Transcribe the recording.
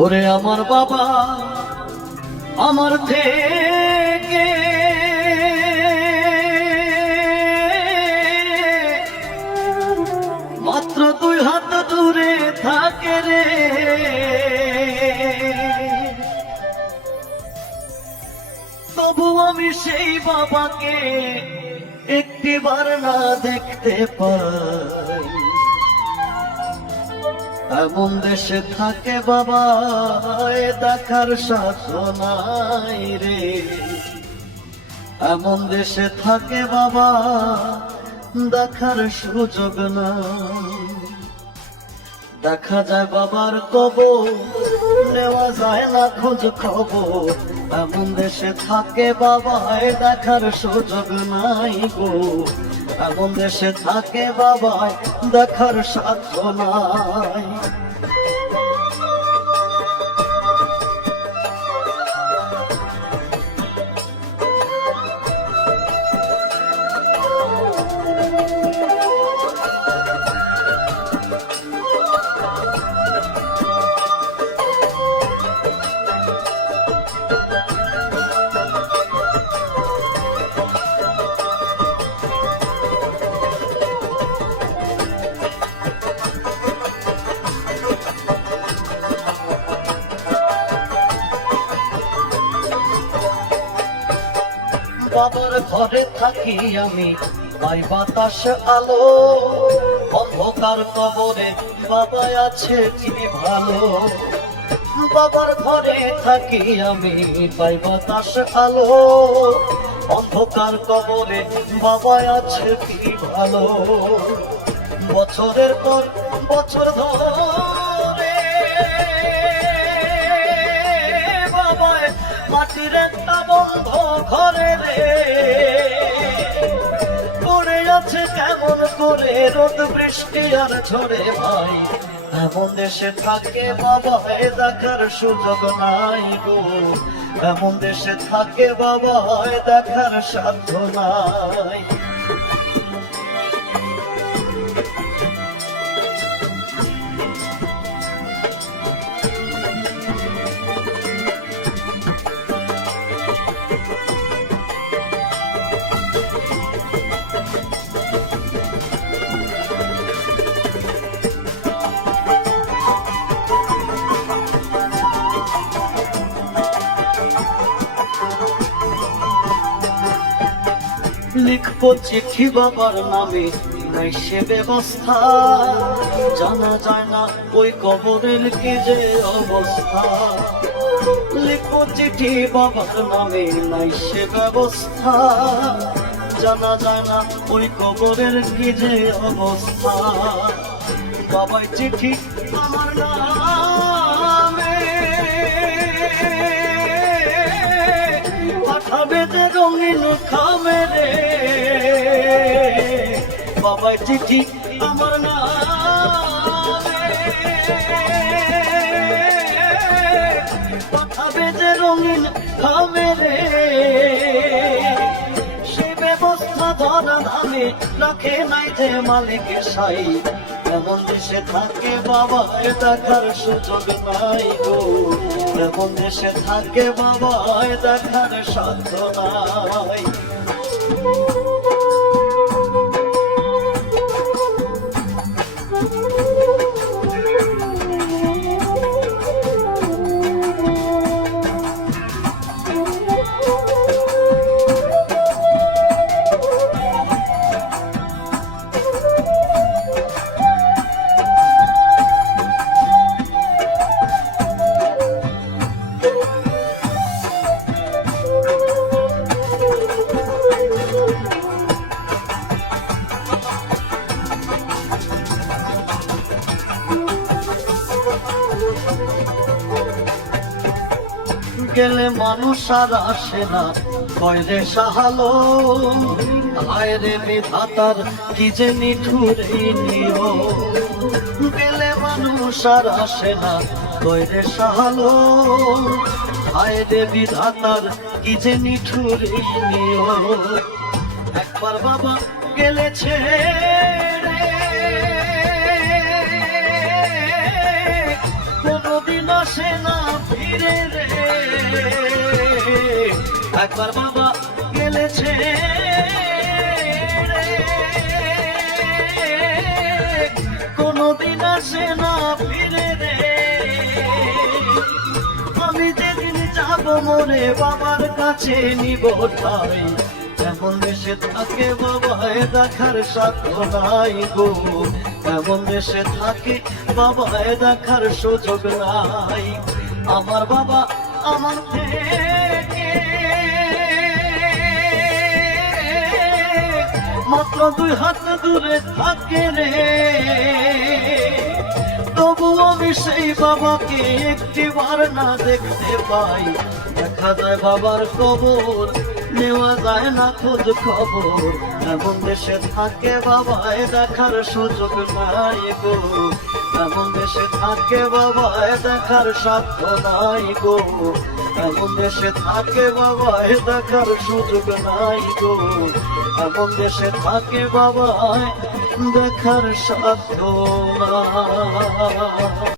ওরে আমার বাবা আমার থেকে মাত্র 2 হাত দূরে থাকে রে, তবু আমি সেই বাবাকে একটিবার না দেখতে পাই। এমন দেশে থাকে বাবা দেখার সাধ্য নাই রে, এমন দেশে থাকে বাবা দেখার সুযোগ নাই। দেখা যায় বাবার কবর, নেওয়া যায় না খোঁজ খবর। এমন দেশে থাকে বাবা দেখার সুযোগ নাই গো, এমন দেশে থাকে বাবা দেখার সাধ্য নাই। বাবার ঘরে থাকি আমি, পাই বাতাস আলো, অন্ধকার কবরে বাবা আছে কি ভালো। বাবার ঘরে থাকি আমি, পাই বাতাস আলো, অন্ধকার কবরে বাবা আছে কি ভালো। বছরের পর বছর ধরে বাবায় মাটির একটা বন্ধ ঘরে রে, পড়ে আছে কেমন করে রোদ বৃষ্টি আর ঝরে ভাই। এমন দেশে থাকে বাবা দেখার সুযোগ নাই গো, এমন দেশে থাকে বাবা দেখার সাধ্য নাই। লিখবো চিঠি বাবার নামে, নাই সে ব্যবস্থা, জানা যায় না ওই কবরের কি যে অবস্থা। লিখবো চিঠি বাবার নামে, নাই সে ব্যবস্থা, জানা যায় না ওই কবরের কি যে অবস্থা। বাবাই চিঠি আমার নামে পাঠাবে যে রঙিন খামে রে, বাবার চিঠি আমার নামে পাঠাবে যে রঙিন খামে রে। সে ব্যবস্থা ধরা ধামে রাখে নাই যে মালিক সাই, এমন দেশে থাকে বাবা দেখার সুযোগ নাই গো, এমন দেশে থাকে বাবা দেখার সাধ্য নাই। গেলে মানুষ আর আসে না, কয়রে সাহালো হায়রে বিধাতার কি যে নিঠুর নিয়ম। গেলে মানুষ আর আসে না, কয়রে সাহালো হায়রে বিধাতার কি যে নিঠুর নিয়ম। একবার বাবা গেলেছে কোনদিন আসে না ফিরে রে। একবার বাবা গেলেছে রে, কোনদিন আসে না ফিরে রে। আমি যেদিন যাব মরে বাবার কাছে নিব ঠাই, এমন দেশে থাকে বাবায় দেখার সাধ্য নাই গো, এমন দেশে থাকে বাবায় দেখার সুযোগ নাই। আমার বাবা আমার থেকে মাত্র 2 হাত দূরে থাকে রে, তবু আমি সেই বাবাকে একটিবার না দেখতে পাই। দেখা যায় বাবার কবর, নেওয়া যায় না খোঁজ খবর, এমন দেশে থাকে বাবায় দেখার সুযোগ নাই গো, এমন দেশে থাকে বাবায় দেখার সাধ্য নাই গো, এমন দেশে থাকে বাবায় দেখার সুযোগ নাই গো, এমন দেশে থাকে বাবায় দেখার সাধ্য নাই।